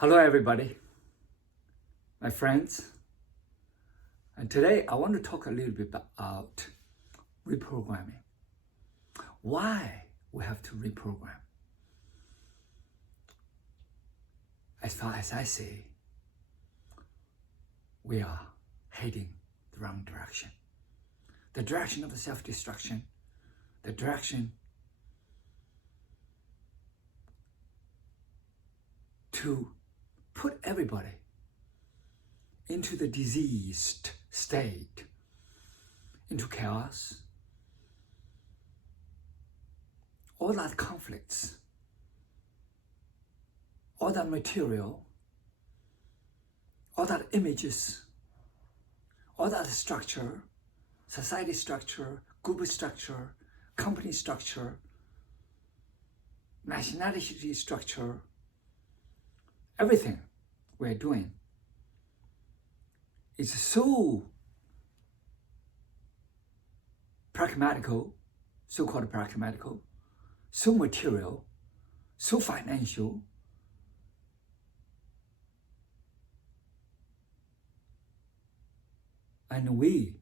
Hello everybody, my friends, and today I want to talk a little bit about reprogramming. Why we have to reprogram? As far as I see, we are heading the wrong direction. The direction of self-destruction, the direction to put everybody into the diseased state, into chaos, all that conflicts, all that material, all that images, all that structure, society structure, group structure, company structure, nationality structure, everything we're doing is so pragmatical, so-called pragmatical, so material, so financial, and we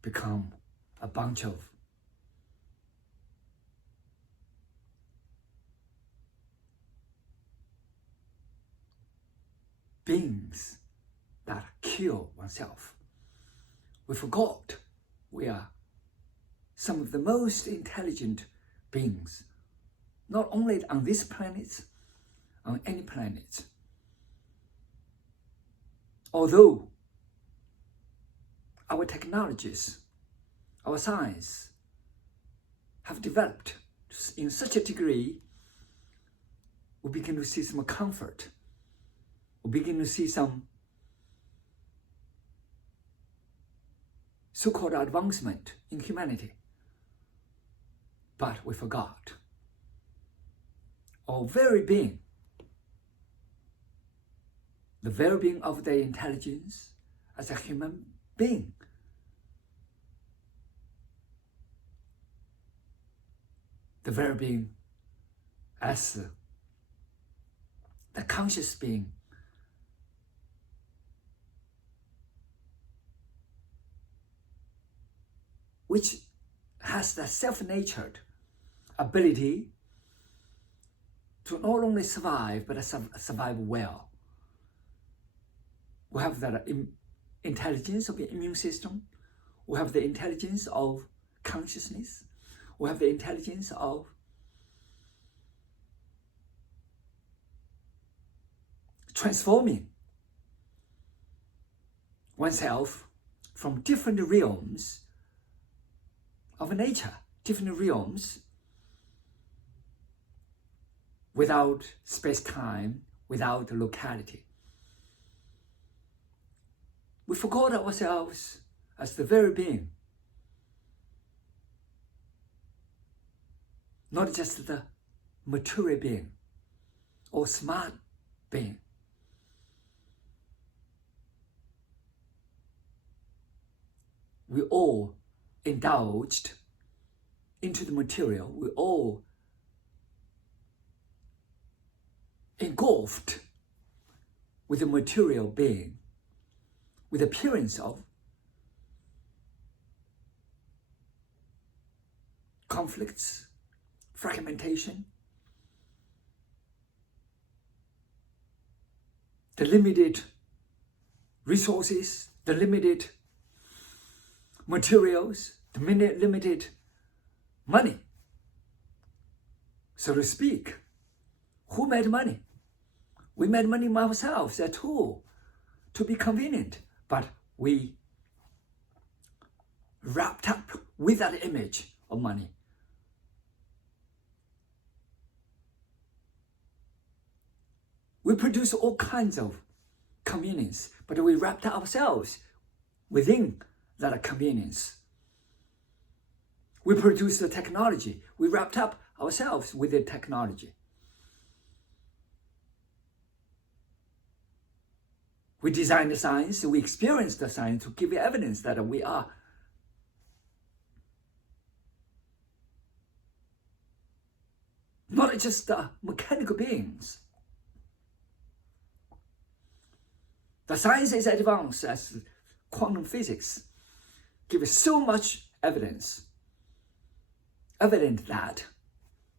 become a bunch of beings that kill oneself. We forgot we are some of the most intelligent beings, not only on this planet, on any planet. Although our technologies, our science have developed in such a degree, we begin to see some comfort. We begin to see some so-called advancement in humanity. But we forgot our very being, the very being of the intelligence as a human being. The very being as the conscious being, which has the self-natured ability to not only survive, but survive well. We have the intelligence of the immune system. We have the intelligence of consciousness. We have the intelligence of transforming oneself from different realms of nature, different realms, without space-time, without locality. We forgot ourselves as the very being, not just the material being or smart being. We all indulged into the material. We all engulfed with the material being, with the appearance of conflicts, fragmentation, the limited resources, the limited materials, the limited money, so to speak. Who made money? We made money ourselves, a tool to be convenient, but we wrapped up with that image of money. We produce all kinds of convenience, but we wrapped ourselves within that convenience. We produce the technology. We wrapped up ourselves with the technology. We design the science, we experience the science to give evidence that we are not just mechanical beings, But science is advanced as quantum physics gives so much evident that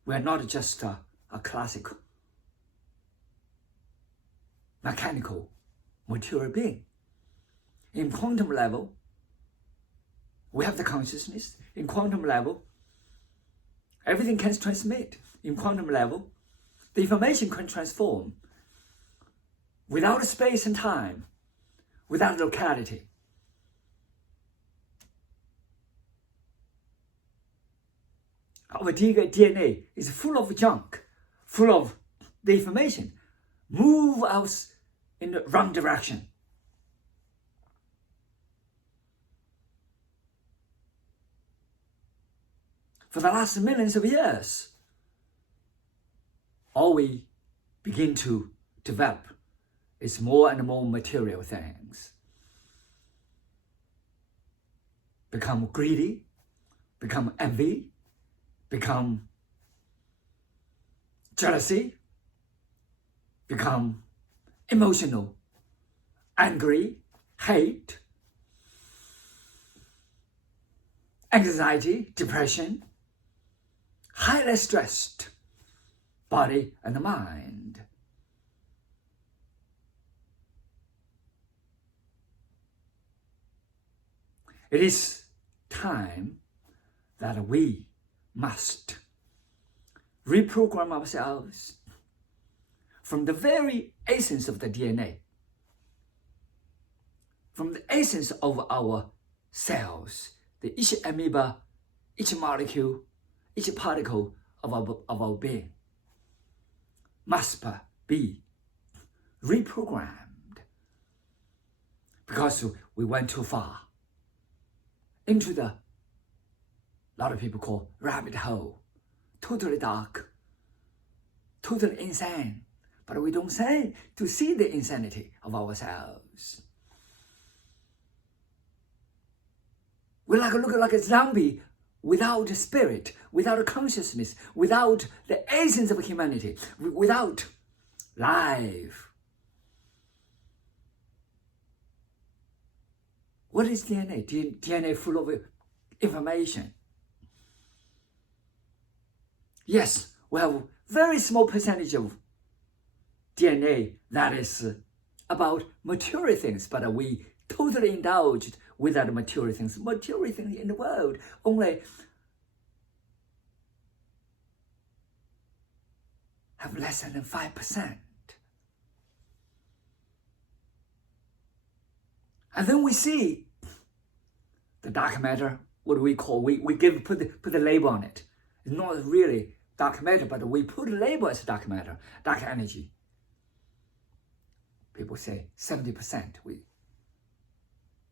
we're not just a classic mechanical material being. In quantum level, we have the consciousness. In quantum level, everything can transmit. In quantum level, the information can transform without space and time, without locality. Our DNA is full of junk, full of the information, move us in the wrong direction. For the last millions of years, all we begin to develop is more and more material things. Become greedy, become envy, become jealousy, become emotional, angry, hate, anxiety, depression, highly stressed body and mind. It is time that we must reprogram ourselves from the very essence of the DNA, from the essence of our cells, each amoeba, each molecule, each particle of our being must be reprogrammed, because we went too far into the, a lot of people call rabbit hole, totally dark, totally insane, but we don't say to see the insanity of ourselves. We look like a zombie without spirit, without consciousness, without the essence of humanity, without life. What is DNA? DNA full of information. Yes, we have a very small percentage of DNA that is about material things, but we totally indulged with that material things. Material things in the world only have less than 5%. And then we see the dark matter, what we call, we put the label on it. It's not really dark matter, but we put a label as dark matter, dark energy. People say 70%.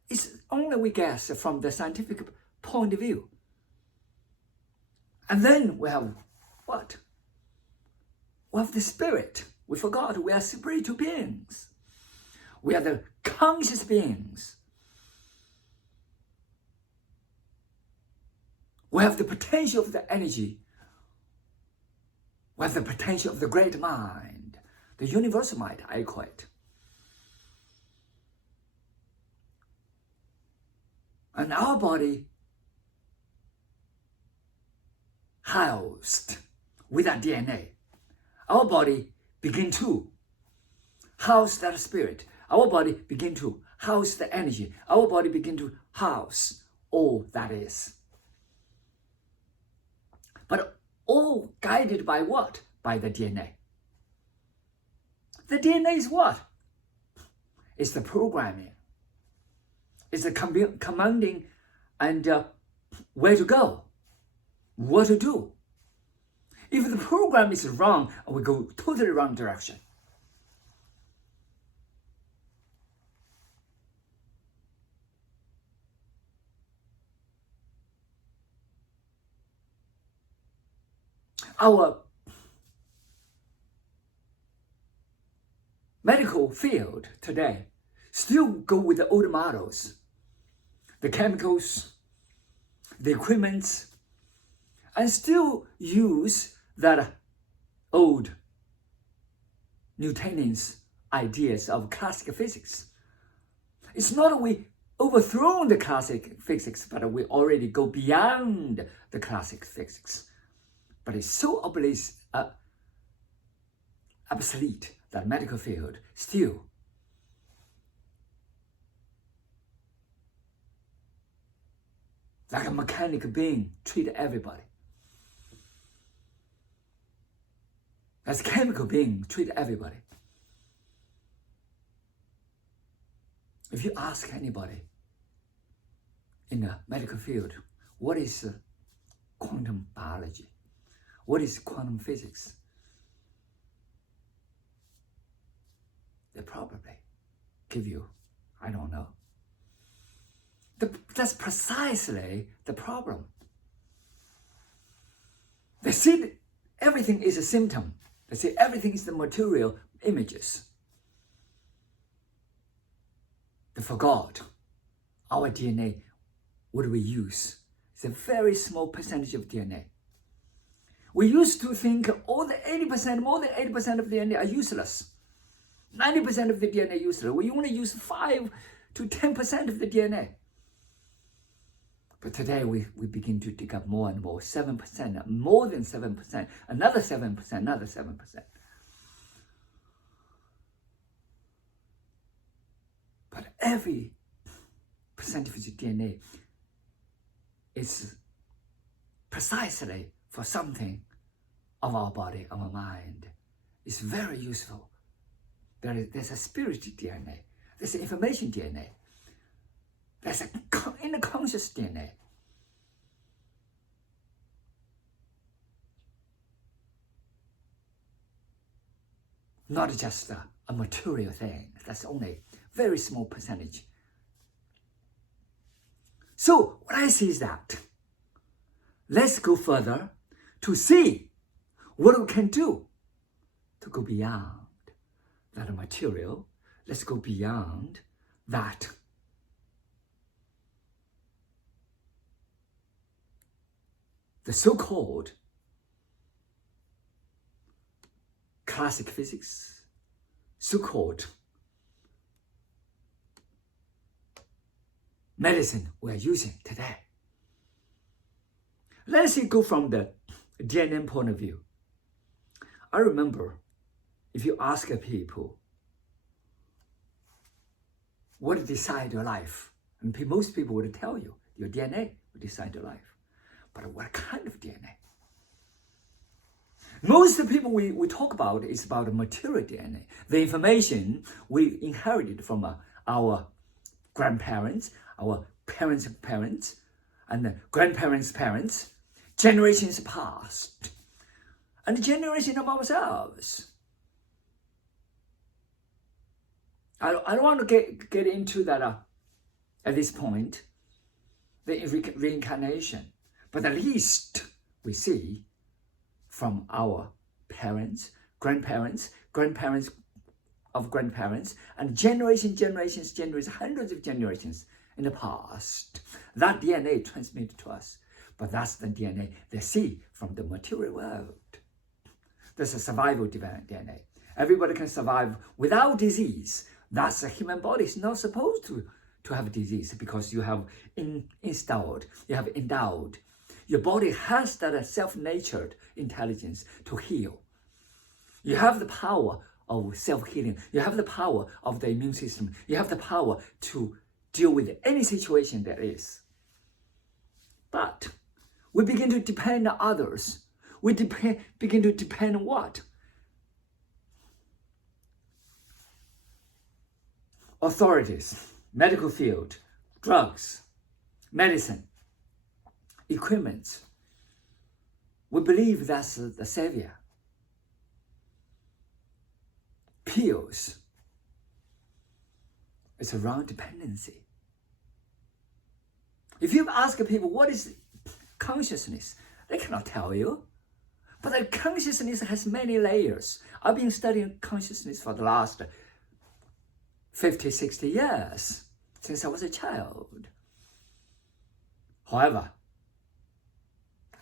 It's only we guess from the scientific point of view. And then we have what? We have the spirit. We forgot we are spiritual beings. We are the conscious beings. We have the potential of the energy. We have the potential of the great mind, the universal mind, I call it. And our body housed with that DNA. Our body begin to house that spirit. Our body begin to house the energy. Our body begin to house all that is. But all guided by what? By the DNA. The DNA is what? It's the programming. It's the commanding and where to go, what to do. If the program is wrong, we go totally wrong direction. Our medical field today still go with the old models, the chemicals, the equipment, and still use that old Newtonian ideas of classical physics. It's not that we overthrown the classic physics, but we already go beyond the classic physics. But it's so obsolete that medical field still like a mechanical being treat everybody. As a chemical being treat everybody. If you ask anybody in the medical field, what is quantum biology? What is quantum physics? They probably give you, I don't know. That's precisely the problem. They see everything is a symptom. They say everything is the material images. They forgot our DNA, what do we use? It's a very small percentage of DNA. We used to think all the 80%, more than 80% of DNA are useless. 90% of the DNA useless. We only use 5 to 10% of the DNA. But today we begin to dig up more and more, 7%, more than 7%, another 7%, another 7%. But every percentage of DNA is precisely for something of our body, our mind. It's very useful. There's a spirit DNA. There's an information DNA. There's an inner conscious DNA. Not just a material thing. That's only very small percentage. So what I see is that let's go further to see what we can do to go beyond that material. Let's go beyond that the so-called classic physics, so-called medicine we're using today. Let's go from the DNA point of view. I remember if you ask people what decide your life, and most people would tell you your DNA will decide your life. But what kind of DNA? Most of the people we talk about is about the material DNA, the information we inherited from our grandparents, our parents' parents, and the grandparents' parents, generations past, and the generation of ourselves. I don't want to get into that at this point, the reincarnation, but at least we see from our parents, grandparents, grandparents of grandparents, and generations, hundreds of generations in the past. That DNA transmitted to us, but that's the DNA they see from the material world. There's a survival DNA. Everybody can survive without disease. That's the human body is not supposed to have disease because you have endowed. Your body has that self-natured intelligence to heal. You have the power of self-healing. You have the power of the immune system. You have the power to deal with any situation there is. But we begin to depend on others. We begin to depend on what? Authorities, medical field, drugs, medicine, equipment. We believe that's the savior. Pills. It's a wrong dependency. If you ask people what is consciousness, they cannot tell you. But the consciousness has many layers. I've been studying consciousness for the last 50, 60 years, since I was a child. However,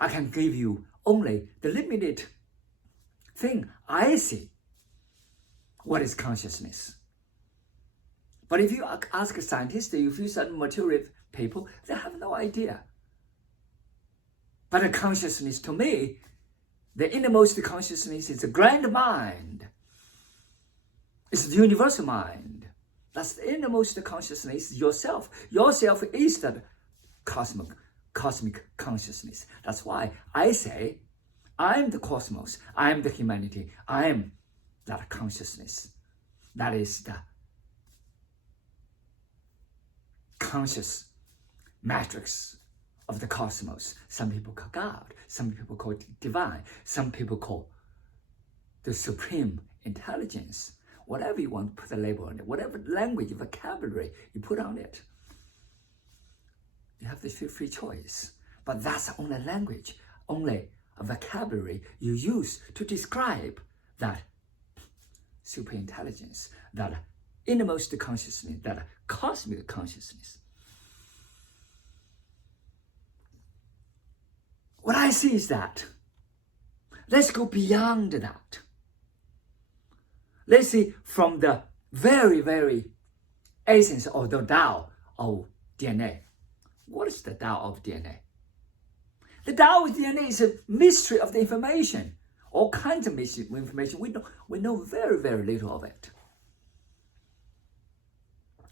I can give you only the limited thing I see. What is consciousness? But if you ask a scientist, if you study material people, they have no idea. But a consciousness, to me, the innermost consciousness is the grand mind. It's the universal mind. That's the innermost consciousness, yourself. Yourself is the cosmic consciousness. That's why I say, I'm the cosmos. I'm the humanity. I am that consciousness. That is the conscious matrix of the cosmos. Some people call God. Some people call it divine. Some people call the supreme intelligence. Whatever you want to put a label on it, whatever language, vocabulary you put on it, you have the free choice. But that's only language, only a vocabulary you use to describe that super intelligence, that innermost consciousness, that cosmic consciousness. What I see is that, let's go beyond that. Let's see from the very, very essence of the Tao of DNA. What is the Tao of DNA? The Tao of DNA is a mystery of the information. All kinds of mystery of information. We know very, very little of it.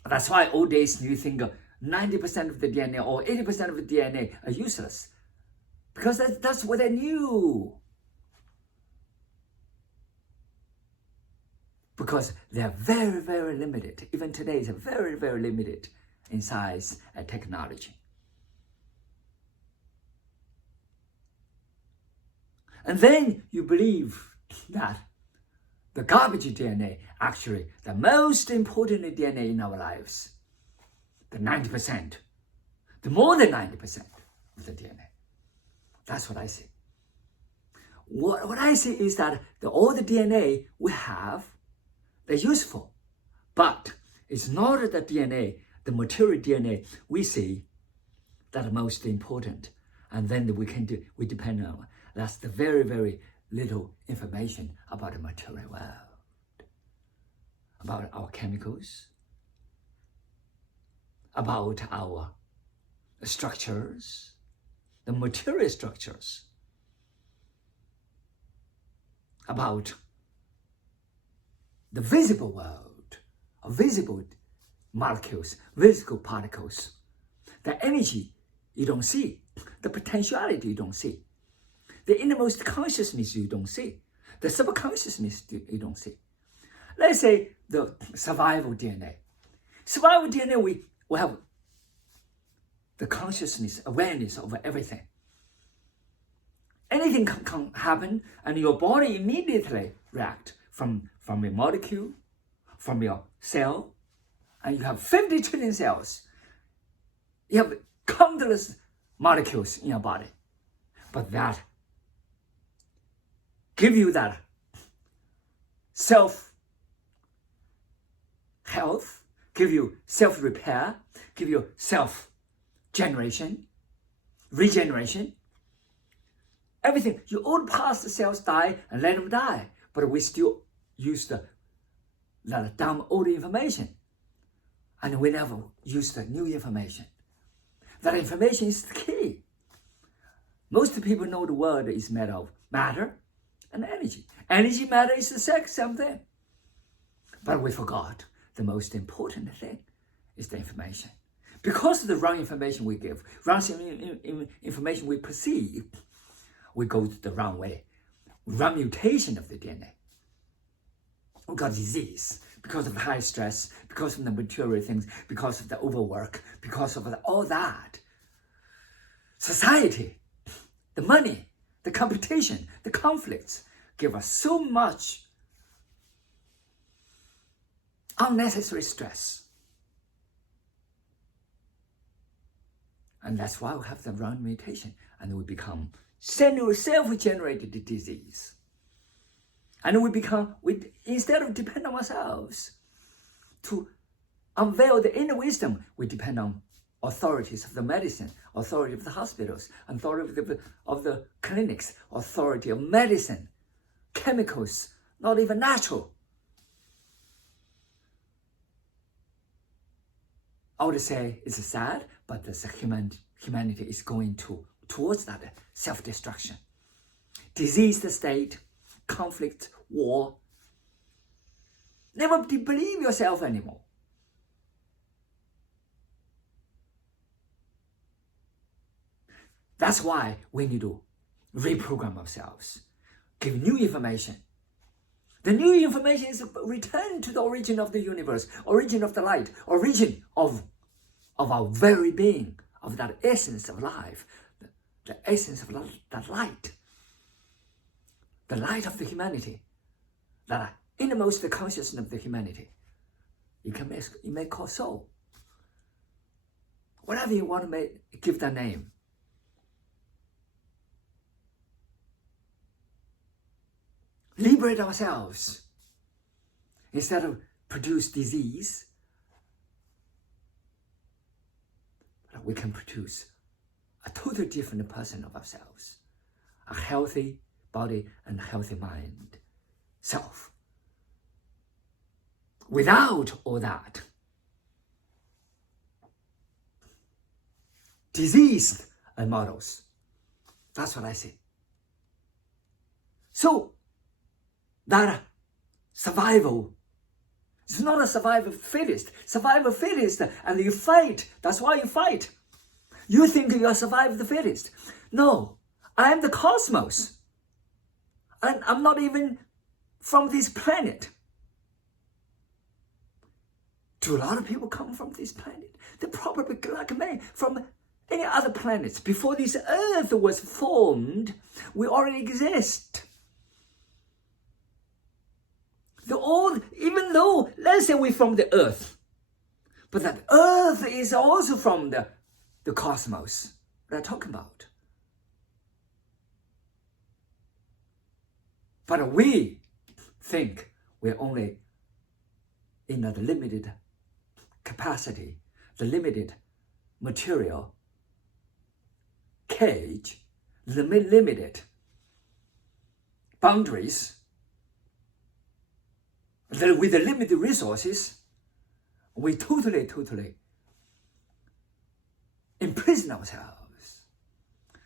That's why old days you think 90% of the DNA or 80% of the DNA are useless. Because that's what they knew. Because they are very, very limited. Even today, it's very, very limited in size and technology. And then you believe that the garbage DNA, actually, the most important DNA in our lives, the 90%, the more than 90% of the DNA. That's what I see. What I see is that all the DNA we have, they're useful, but it's not the DNA, the material DNA we see that are most important. And then we depend on. That's the very, very little information about the material world, about our chemicals, about our structures, the material structures, about the visible world, visible molecules, visible particles, the energy you don't see, the potentiality you don't see, the innermost consciousness you don't see, the subconsciousness you don't see. Let's say the survival DNA. Survival DNA, we have the consciousness, awareness of everything. Anything can happen and your body immediately react from a molecule, from your cell, and you have 50 trillion cells. You have countless molecules in your body. But that give you that self-health, give you self-repair, give you self-generation, regeneration. Everything. You all pass the cells die and let them die. But we still use that dumb old information. And we never use the new information. That information is the key. Most people know the world is made of matter and energy. Energy, matter is the same thing. But we forgot the most important thing is the information. Because of the wrong information we give, wrong information we perceive, we go the wrong way. Wrong mutation of the DNA. We got disease because of the high stress, because of the material things, because of the overwork, because of all that. Society, the money, the competition, the conflicts give us so much unnecessary stress. And that's why we have the wrong mutation and we become self-generated disease. And instead of depend on ourselves to unveil the inner wisdom, we depend on authorities of the medicine, authority of the hospitals, authority of the clinics, authority of medicine, chemicals, not even natural. I would say it's sad, but humanity is going towards that self-destruction. Diseased state, conflict, war. Never believe yourself anymore. That's why we need to reprogram ourselves, give new information. The new information is return to the origin of the universe, origin of the light, origin of our very being, of that essence of life, the essence of that light, the light of the humanity, that innermost consciousness of the humanity. You may call soul. Whatever you want to give that name. Liberate ourselves. Instead of produce disease, we can produce a totally different person of ourselves. A healthy body and a healthy mind. Self. Without all that, diseased models. That's what I say. So, that survival is not a survival fittest. Survival fittest, and you fight. That's why you fight. You think you are survival the fittest. No, I am the cosmos. And I'm not even from this planet. Do a lot of people come from this planet? They're probably like me from any other planets. Before this earth was formed, we already exist. Even though, let's say we're from the earth, but that earth is also from the cosmos that I'm talking about. But we think we're only in the limited capacity, the limited material cage, the limited boundaries, with the limited resources, we totally imprison ourselves.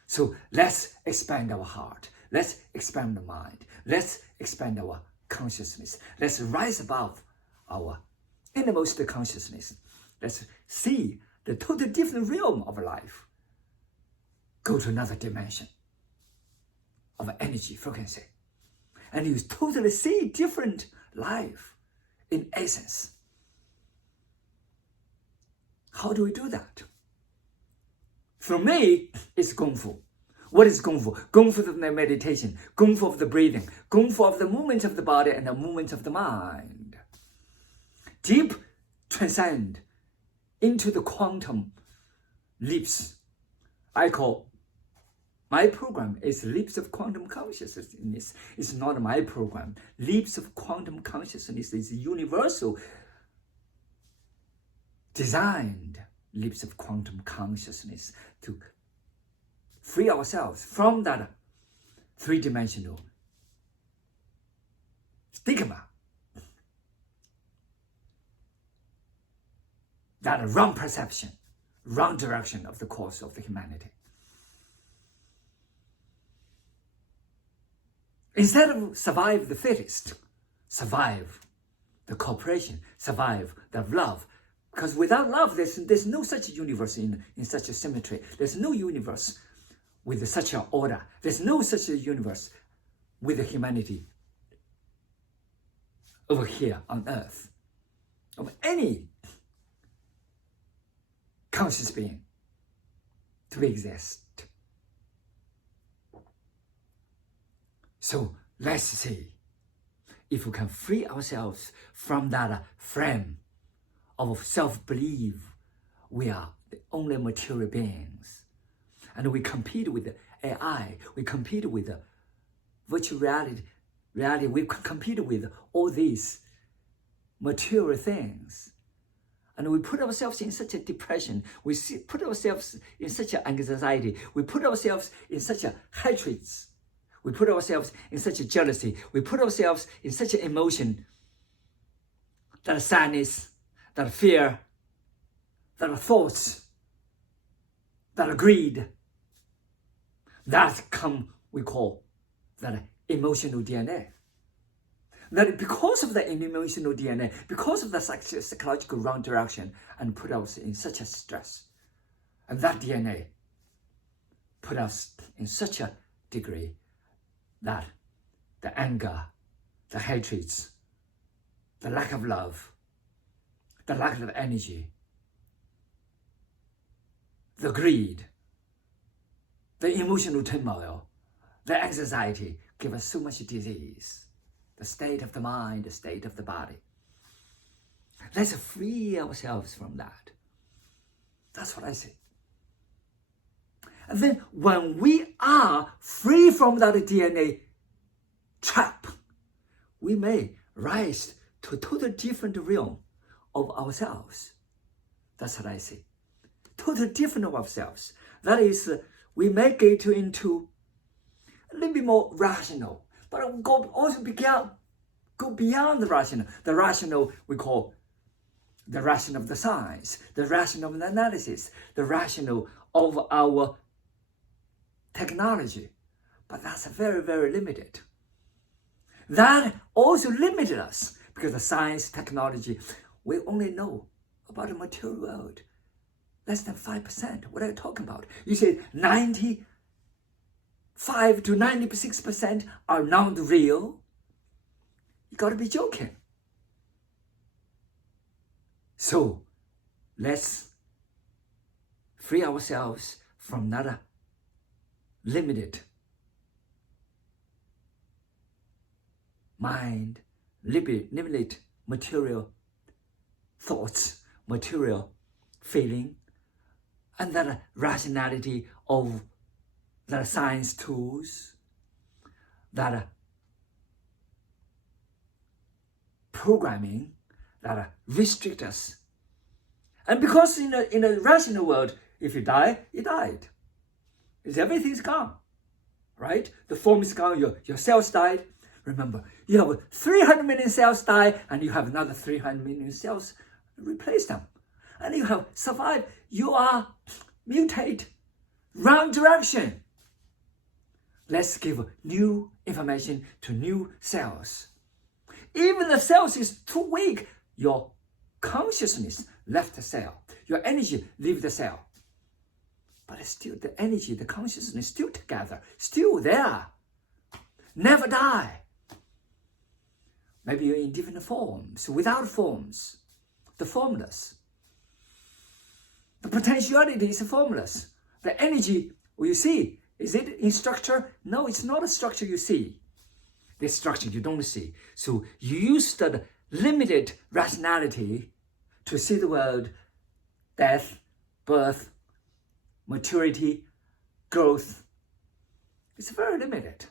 So let's expand our heart. Let's expand the mind. Let's expand our consciousness. Let's rise above our innermost consciousness. Let's see the totally different realm of life. Go to another dimension of energy, frequency. And you totally see different life in essence. How do we do that? For me, it's Kung Fu. What is Kung Fu? Kung Fu of the meditation, Kung Fu of the breathing, Kung Fu of the movement of the body and the movement of the mind. Deep transcend into the quantum leaps. I call my program is Leaps of Quantum Consciousness. It's not my program. Leaps of Quantum Consciousness is universal designed leaps of quantum consciousness to free ourselves from that three-dimensional stigma, that wrong perception, wrong direction of the course of the humanity. Instead of survive the fittest, survive the cooperation, survive the love. Because without love, there's no such universe in such a symmetry. There's no universe with such an order. There's no such a universe with the humanity over here on earth, of any conscious being to exist. So let's see if we can free ourselves from that frame of self-belief we are the only material beings. And we compete with AI, we compete with virtual reality, we compete with all these material things. And we put ourselves in such a depression, we put ourselves in such an anxiety, we put ourselves in such a hatred, we put ourselves in such a jealousy, we put ourselves in such an emotion, that sadness, that fear, that are thoughts, that are greed, that we call that emotional DNA. That because of the emotional DNA, because of the psychological wrong direction, and put us in such a stress. And that DNA put us in such a degree that the anger, the hatreds, the lack of love, the lack of energy, the greed, the emotional turmoil, the anxiety give us so much disease. The state of the mind, the state of the body. Let's free ourselves from that. That's what I say. And then when we are free from that DNA trap, we may rise to a totally different realm of ourselves. That's what I say. Totally different of ourselves. That is, we may get into a little bit more rational, but also go beyond the rational. The rational we call the rational of the science, the rational of the analysis, the rational of our technology. But that's very, very limited. That also limited us because the science, technology, we only know about the material world. Less than 5%. What are you talking about? You say 95 to 96% are not real. You gotta be joking. So let's free ourselves from that limited mind, limited material thoughts, material feeling, and that rationality of the science tools, that programming that restrict us. And because in a rational world, if you die, you died. Everything's gone, right? The form is gone, your cells died. Remember, you have 300 million cells die, and you have another 300 million cells replace them. And you have survived. You are mutate, wrong direction. Let's give new information to new cells. Even the cells is too weak, your consciousness left the cell. Your energy leave the cell. But it's still the energy, the consciousness still together, still there. Never die. Maybe you're in different forms, without forms, the formless. The potentiality is formless. The energy, you see, is it in structure? No, it's not a structure you see. The structure you don't see. So you use the limited rationality to see the world, death, birth, maturity, growth. It's very limited.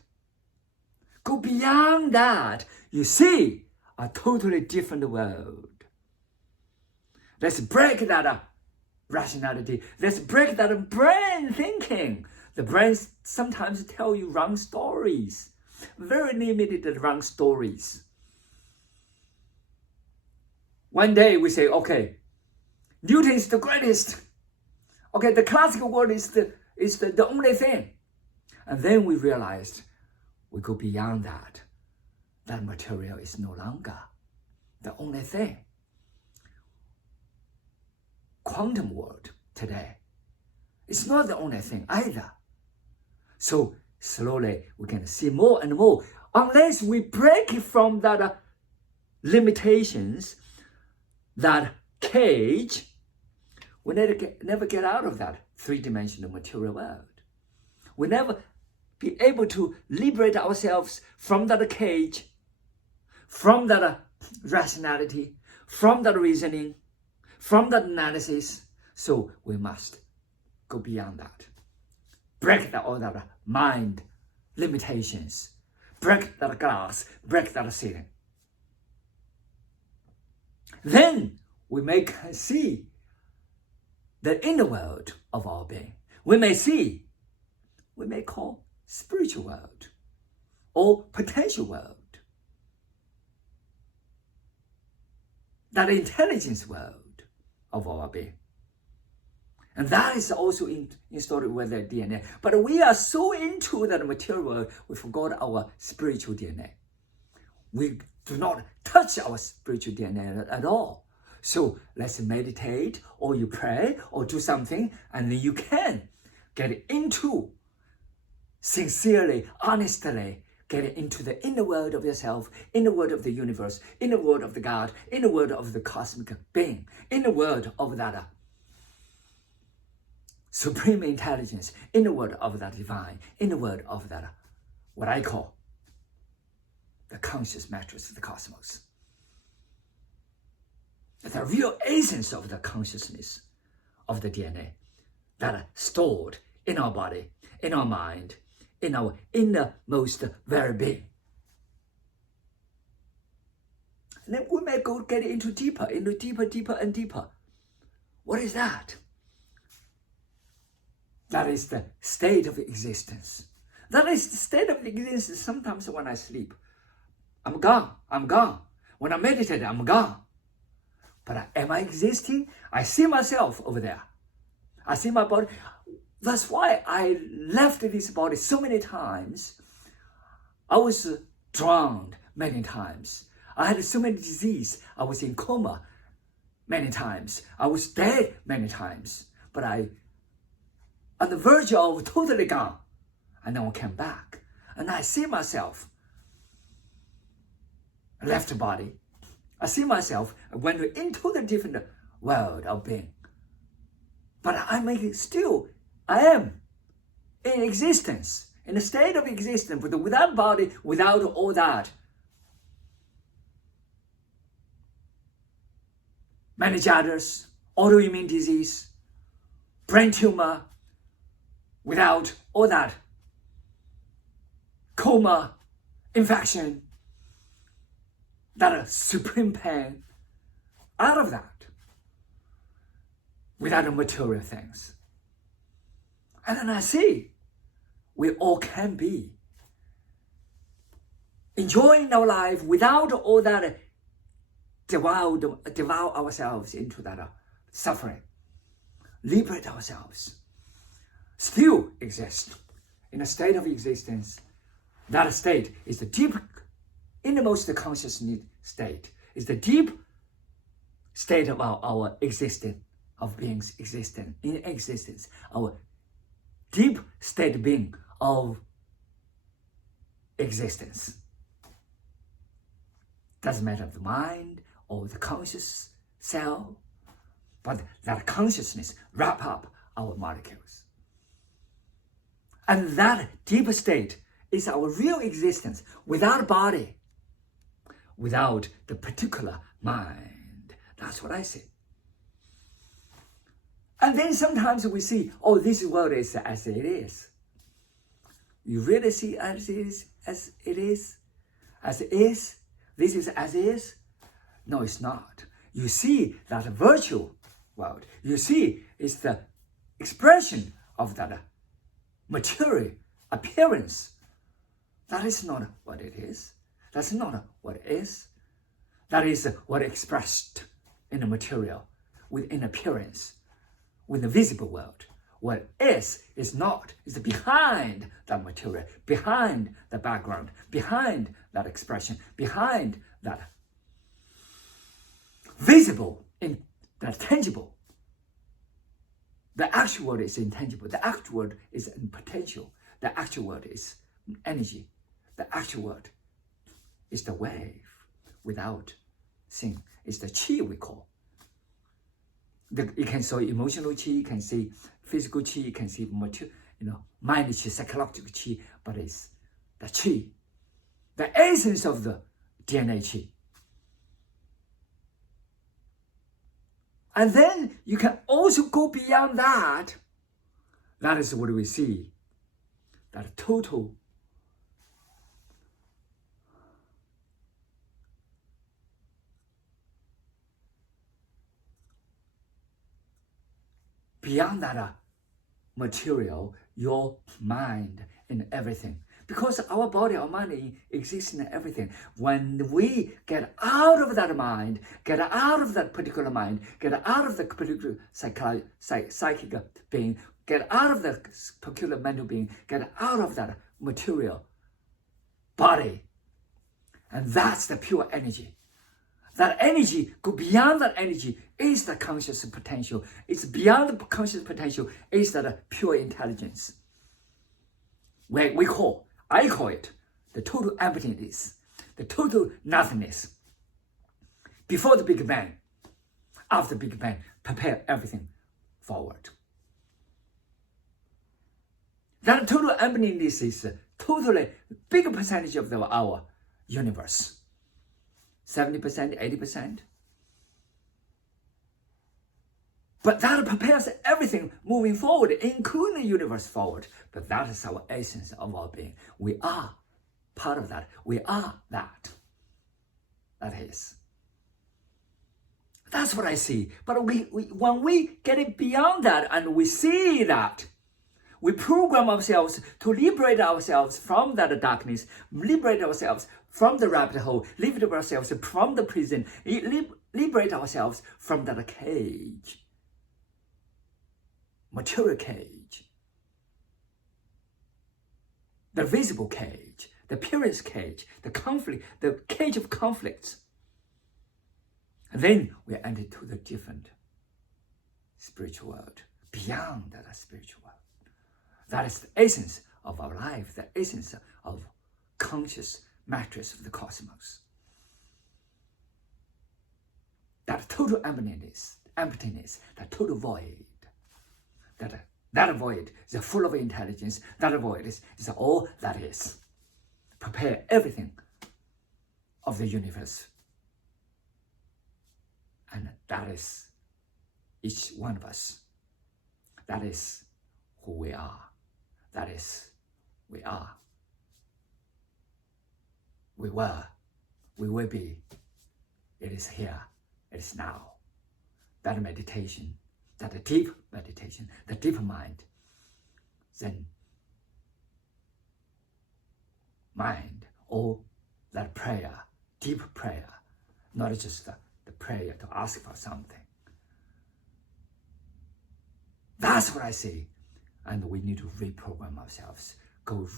Go beyond that, you see a totally different world. Let's break that rationality. Let's break that brain thinking. The brain sometimes tell you wrong stories. Very limited wrong stories. One day we say, okay, Newton is the greatest. Okay, the classical world is the only thing. And then we realized we go beyond that. That material is no longer the only thing. Quantum world today is not the only thing either. So slowly we can see more and more. Unless we break from that limitations, that cage, we never get out of that three-dimensional material world. We never be able to liberate ourselves from that cage, from that rationality, from that reasoning, from that analysis. So we must go beyond that. Break all that mind limitations. Break that glass, break that ceiling. Then we may see the inner world of our being. We may call spiritual world or potential world. That intelligence world of our being. And that is also installed with the DNA. But we are so into that material world, we forgot our spiritual DNA. We do not touch our spiritual DNA at all. So let's meditate, or you pray, or do something, and then you can get into, sincerely, honestly, get into the inner world of yourself, inner world of the universe, inner world of the God, inner world of the cosmic being, inner world of that supreme intelligence, inner world of that divine, inner world of that, what I call the conscious matrix of the cosmos. The real essence of the consciousness of the DNA that are stored in our body, in our mind, in our innermost very being. And then we may go get into deeper and deeper. What is that? That is the state of existence. That is the state of existence. Sometimes when I sleep, I'm gone. When I meditate, I'm gone. But am I existing? I see myself over there. I see my body. That's why I left this body so many times. I was drowned many times. I had so many diseases. I was in coma many times. I was dead many times. But I, on the verge of totally gone. And then I came back. And I see myself. I left the body. I see myself. I went into the different world of being. But I am in existence, in a state of existence, without body, without all that. Meningitis, autoimmune disease, brain tumor, without all that. Coma, infection, that supreme pain, out of that. Without the material things. And then I see we all can be enjoying our life without all that devour ourselves into that suffering. Liberate ourselves. Still exist in a state of existence. That state is the deep, innermost consciousness state. Is the deep state of our existence. Of beings existing in existence, our deep state being of existence. Doesn't matter the mind or the conscious cell, but that consciousness wrap up our molecules. And that deep state is our real existence without body, without the particular mind. That's what I say. And then sometimes we see, oh, this world is as it is. You really see as it is, as it is? As it is? This is as is? No, it's not. You see that virtual world. You see it's the expression of that material appearance. That is not what it is. That's not what it is. That is what expressed in the material within appearance. With the visible world. What is not, is behind that material, behind the background, behind that expression, behind that visible, in that tangible. The actual world is intangible. The actual world is in potential. The actual world is energy. The actual world is the wave without thing. It's the chi we call. You can see emotional chi, you can see physical chi, you can see mind chi, psychological chi, but it's the chi, the essence of the DNA chi. And then you can also go beyond that. That is what we see, that total beyond that material, your mind and everything. Because our body, our mind exists in everything. When we get out of that mind, get out of that particular mind, get out of the particular psychic being, get out of the particular mental being, get out of that material body. And that's the pure energy. That energy, go beyond that energy, is the conscious potential. It's beyond the conscious potential, is that pure intelligence. Where I call it the total emptiness, the total nothingness. Before the Big Bang, after the Big Bang, prepare everything forward. That total emptiness is totally big percentage of our universe. 70%, 80%. But that prepares everything moving forward, including the universe forward. But that is our essence of our being. We are part of that. We are that. That is. That's what I see. But when we get it beyond that and we see that, we program ourselves to liberate ourselves from that darkness, liberate ourselves from the rabbit hole, liberate ourselves from the prison, liberate ourselves from that cage. Material cage, the visible cage, the appearance cage, the conflict, the cage of conflicts. And then we enter to the different spiritual world, beyond that spiritual world. That is the essence of our life, the essence of conscious matrix of the cosmos. That total emptiness, that total void. That void is full of intelligence. That void is all that is. Prepare everything of the universe. And that is each one of us. That is who we are. That is, we are. We were. We will be. It is here. It is now. That meditation, that deep meditation, the deep mind, then mind, or that prayer, deep prayer, not just the prayer to ask for something. That's what I see. And we need to reprogram ourselves, go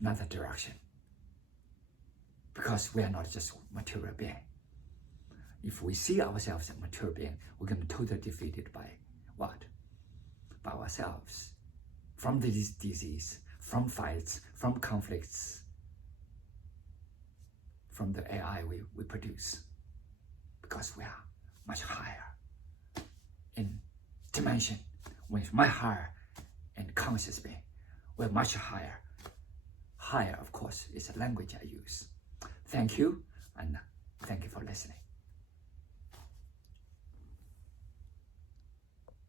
another direction. Because we are not just material being. If we see ourselves as material being, we're going to be totally defeated by what? By ourselves. From this disease, from fights, from conflicts, from the AI we produce. Because we are much higher in dimension. We're much higher in conscious being. We're much higher. Higher, of course, is a language I use. Thank you, and thank you for listening.